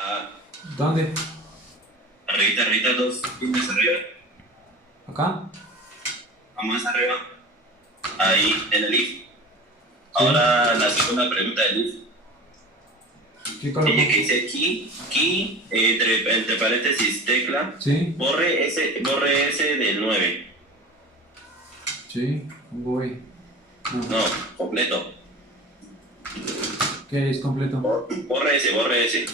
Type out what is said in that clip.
Ah, ¿Dónde? arribita, dos líneas arriba. ¿Acá? A más arriba. Ahí, en el if. Sí. Ahora la segunda pregunta del if. ¿Qué coloco? Ella que dice key, entre paréntesis tecla, Sí. borre ese del 9. Sí. Voy. No, completo. ¿Qué es completo? Borre ese.